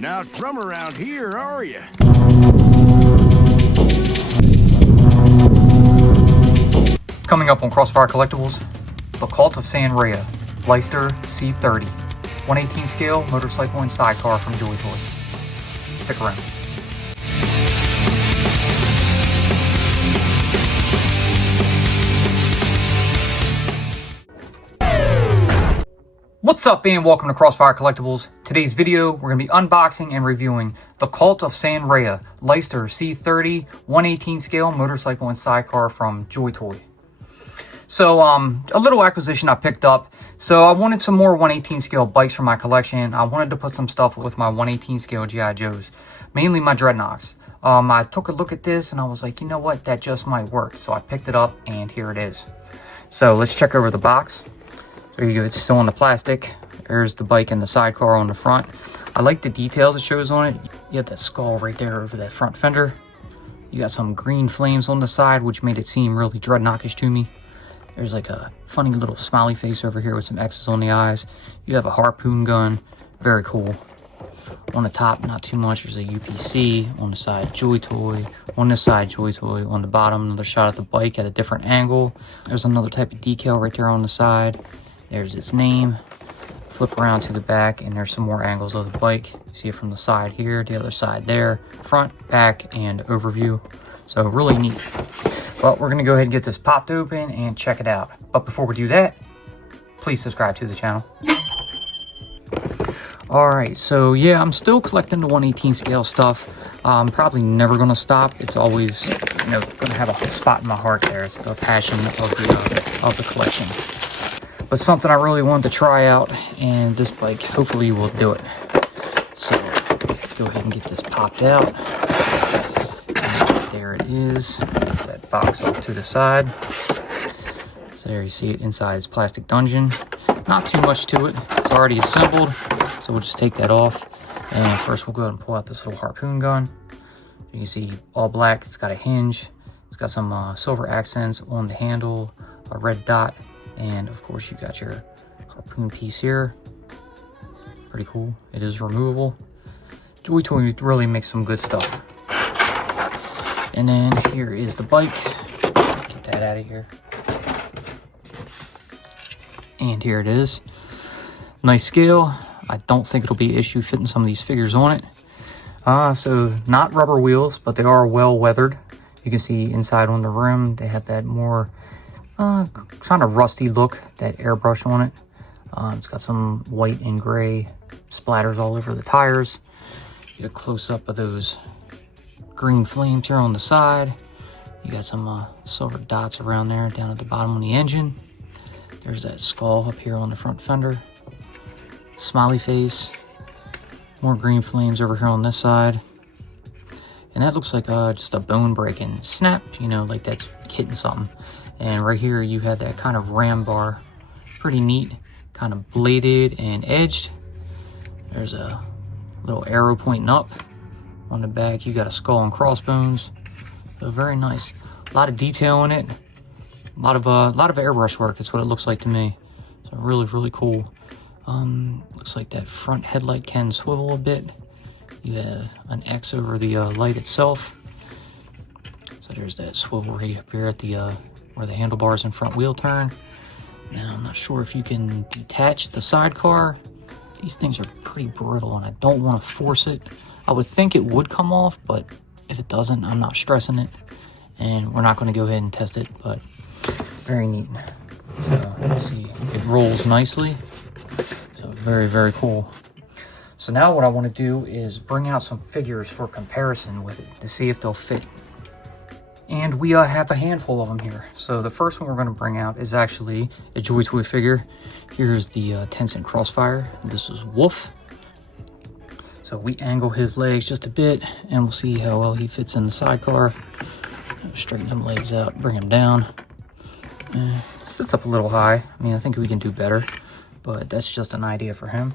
Not from around here, are you? Coming up on Crossfire Collectibles, the Cult of San Reja, LUYSTER C30, 1/18 scale motorcycle and sidecar from JoyToy. Stick around. What's up and welcome to Crossfire Collectibles. Today's video, we're going to be unboxing and reviewing the Cult of San Reja, LUYSTER C30, 1/18 scale motorcycle and sidecar from JoyToy. So, a little acquisition I picked up. So I wanted some more 1/18 scale bikes for my collection. I wanted to put some stuff with my 1/18 scale G.I. Joes, mainly my Dreadnoks. I took a look at this and I was like, you know what, that just might work. So I picked it up and here it is. So let's check over the box. There you go, it's still on the plastic. There's the bike and the sidecar on the front. I like the details it shows on it. You have that skull right there over that front fender. You got some green flames on the side, which made it seem really Dreadnokish to me. There's like a funny little smiley face over here with some X's on the eyes. You have a harpoon gun, very cool. On the top, not too much, there's a UPC. On the side, JoyToy. On this side, JoyToy. On the bottom, another shot at the bike at a different angle. There's another type of decal right there on the side. There's its name. Flip around to the back and there's some more angles of the bike. See it from the side here, the other side there, front, back, and overview. So really neat. Well, we're gonna go ahead and get this popped open and check it out. But before we do that, please subscribe to the channel. All right, so yeah, I'm still collecting the 1/18 scale stuff. I'm probably never gonna stop. It's always, you know, gonna have a spot in my heart there. It's the passion of the collection. But something I really wanted to try out, and this bike hopefully will do it. So let's go ahead and get this popped out. And there it is. Get that box off to the side. So there you see it inside its plastic dungeon. Not too much to it. It's already assembled, so we'll just take that off. And first we'll go ahead and pull out this little harpoon gun. You can see all black. It's got a hinge. It's got some silver accents on the handle, a red dot. And of course you got your harpoon piece here. Pretty cool. It is removable. JoyToy really makes some good stuff. And then here is the bike. Get that out of here. And here it is. Nice scale. I don't think it'll be an issue fitting some of these figures on it. So not rubber wheels, but they are well weathered. You can see inside on the rim, they have that more kind of rusty look, that airbrush on it. It's got some white and gray splatters all over the tires. Get a close-up of those green flames here on the side. You got some silver dots around there down at the bottom on the engine. There's that skull up here on the front fender. Smiley face. More green flames over here on this side. And that looks like just a bone-breaking snap, you know, like that's hitting something. And right here you have that kind of ram bar. Pretty neat, kind of bladed and edged. There's a little arrow pointing up. On the back you got a skull and crossbones. So very nice. A lot of detail in it. A lot of airbrush work. That's what it looks like to me. So really cool. Looks like that front headlight can swivel a bit. You have an X over the light itself. So there's that swivel right up here at the where the handlebars and front wheel turn. Now I'm not sure if you can detach the sidecar. These things are pretty brittle and I don't want to force it. I would think it would come off, but if it doesn't, I'm not stressing it. And we're not going to go ahead and test it, but very neat. So you see it rolls nicely. So very cool. So now what I want to do is bring out some figures for comparison with it to see if they'll fit. And we have a handful of them here. So the first one we're going to bring out is actually a JoyToy figure. Here's the Tencent Crossfire. This is Wolf. So we angle his legs just a bit and we'll see how well he fits in the sidecar. Straighten them legs out, bring him down. Sits up a little high. I mean, I think we can do better, but that's just an idea for him.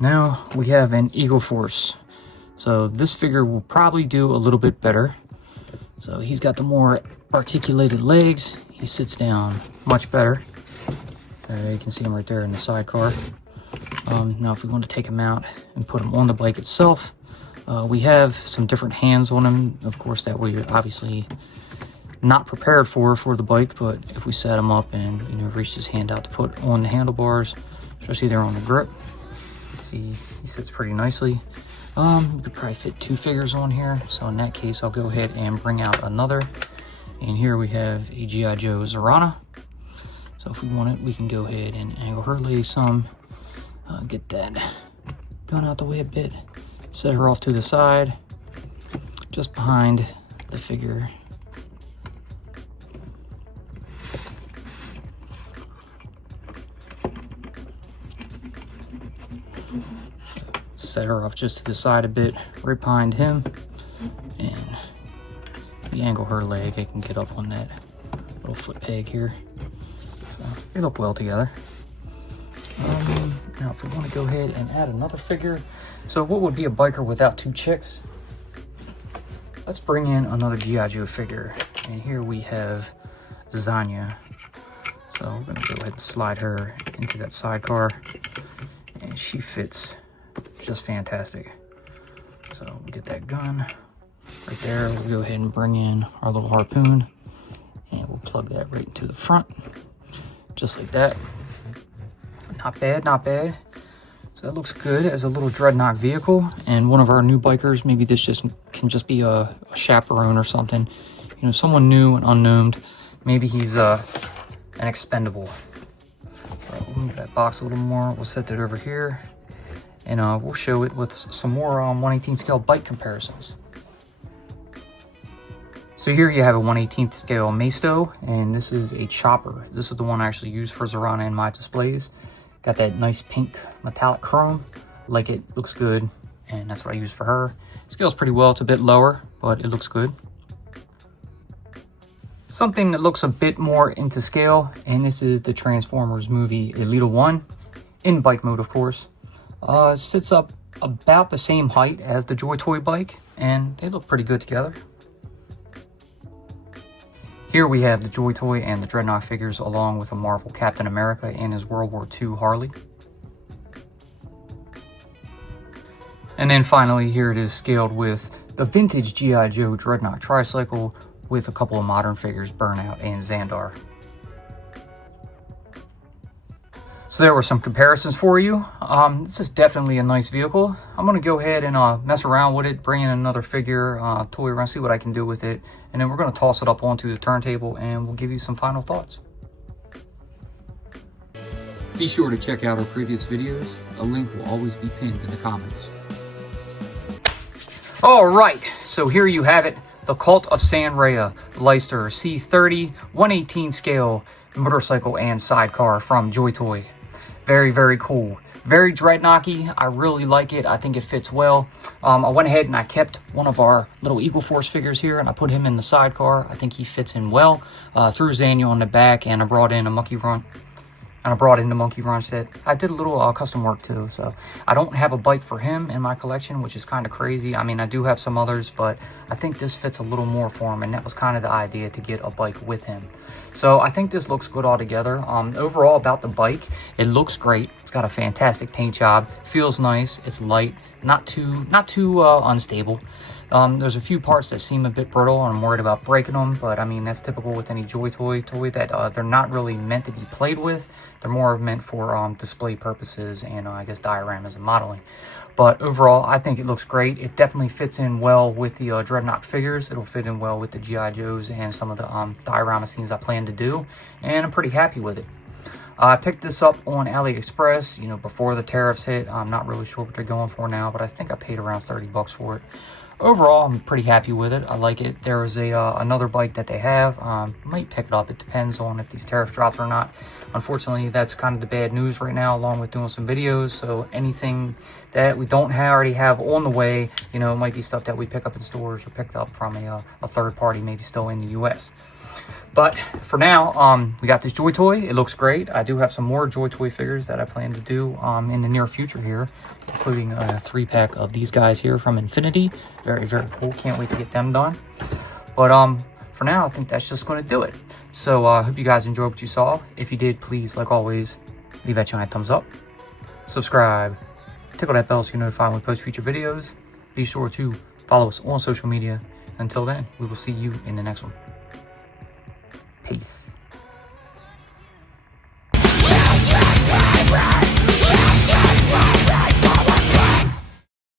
Now we have an Eagle Force. So this figure will probably do a little bit better. So he's got the more articulated legs. He sits down much better. You can see him right there in the sidecar. Now if we want to take him out and put him on the bike itself, we have some different hands on him, of course, that we're obviously not prepared for the bike, but if we set him up and, you know, reach his hand out to put on the handlebars, especially there on the grip, see, he sits pretty nicely. We could probably fit 2 figures on here, so in that case I'll go ahead and bring out another. And here we have a G.I. Joe Zorana. So if we want it, we can go ahead and angle her leg some, get that gun out the way a bit, set her off to the side, just behind the figure. Set her off just to the side a bit, right behind him, and if we angle her leg, I can get up on that little foot peg here. So they look well together. Now if we want to go ahead and add another figure, so what would be a biker without 2 chicks? Let's bring in another G.I. Joe figure, and here we have Zanya. So we're going to go ahead and slide her into that sidecar, and she fits just fantastic. So we'll get that gun right there. We'll go ahead and bring in our little harpoon, and we'll plug that right into the front, just like that. Not bad, not bad. So that looks good as a little Dreadnok vehicle, and one of our new bikers, maybe this can just be a chaperone or something. You know, someone new and unknown. Maybe he's an expendable. Right, we'll move that box a little more. We'll set that over here, and we'll show it with some more 1/18 scale bike comparisons. So here you have a 1/18 scale Maisto, and this is a chopper. This is the one I actually use for Zorana in my displays. Got that nice pink metallic chrome, like it, looks good, and that's what I use for her. Scales pretty well, it's a bit lower, but it looks good. Something that looks a bit more into scale, and this is the Transformers movie Elita 1, in bike mode of course. Sits up about the same height as the JoyToy bike, and they look pretty good together. Here we have the JoyToy and the Dreadnok figures, along with a Marvel Captain America and his World War II Harley. And then finally, here it is scaled with the vintage G.I. Joe Dreadnok tricycle with a couple of modern figures, Burnout and Xandar. So there were some comparisons for you. This is definitely a nice vehicle. I'm going to go ahead and mess around with it, bring in another figure, toy around, see what I can do with it. And then we're going to toss it up onto the turntable and we'll give you some final thoughts. Be sure to check out our previous videos. A link will always be pinned in the comments. All right, so here you have it. The Cult of San Reja LUYSTER C30 1/18 scale motorcycle and sidecar from JoyToy. Very, very cool. Very Dreadnoky. I really like it. I think it fits well. I went ahead and I kept one of our little Eagle Force figures here, and I put him in the sidecar. I think he fits in well. Threw Zanya on the back, and I brought in a Monkey Run. And I brought in the Monkey Run set. I did a little custom work too, so I don't have a bike for him in my collection, which is kind of crazy. I mean, I do have some others, but I think this fits a little more for him, and that was kind of the idea, to get a bike with him. So I think this looks good altogether. Overall, about the bike, it looks great. It's got a fantastic paint job. Feels nice. It's light, not too unstable. There's a few parts that seem a bit brittle, and I'm worried about breaking them, but I mean, that's typical with any JoyToy toy, that they're not really meant to be played with. They're more meant for display purposes and I guess dioramas and modeling. But overall, I think it looks great. It definitely fits in well with the Dreadnok figures. It'll fit in well with the G.I. Joes and some of the diorama scenes I plan to do, and I'm pretty happy with it. I picked this up on AliExpress, you know, before the tariffs hit. I'm not really sure what they're going for now, but I think I paid around 30 bucks for it. Overall, I'm pretty happy with it. I like it. There is another bike that they have. Might pick it up. It depends on if these tariffs drop or not. Unfortunately, that's kind of the bad news right now, along with doing some videos. So anything that we don't already have on the way, you know, it might be stuff that we pick up in stores or picked up from a third party, maybe still in the U.S. But for now, we got this JoyToy. It looks great. I do have some more JoyToy figures that I plan to do in the near future here, including a 3-pack of these guys here from Infinity. Very, very cool. Can't wait to get them done. But for now, I think that's just going to do it. So I hope you guys enjoyed what you saw. If you did, please, like always, leave that giant thumbs up. subscribe, tickle that bell so you're notified when we post future videos. Be sure to follow us on social media. Until then, we will see you in the next one. Peace.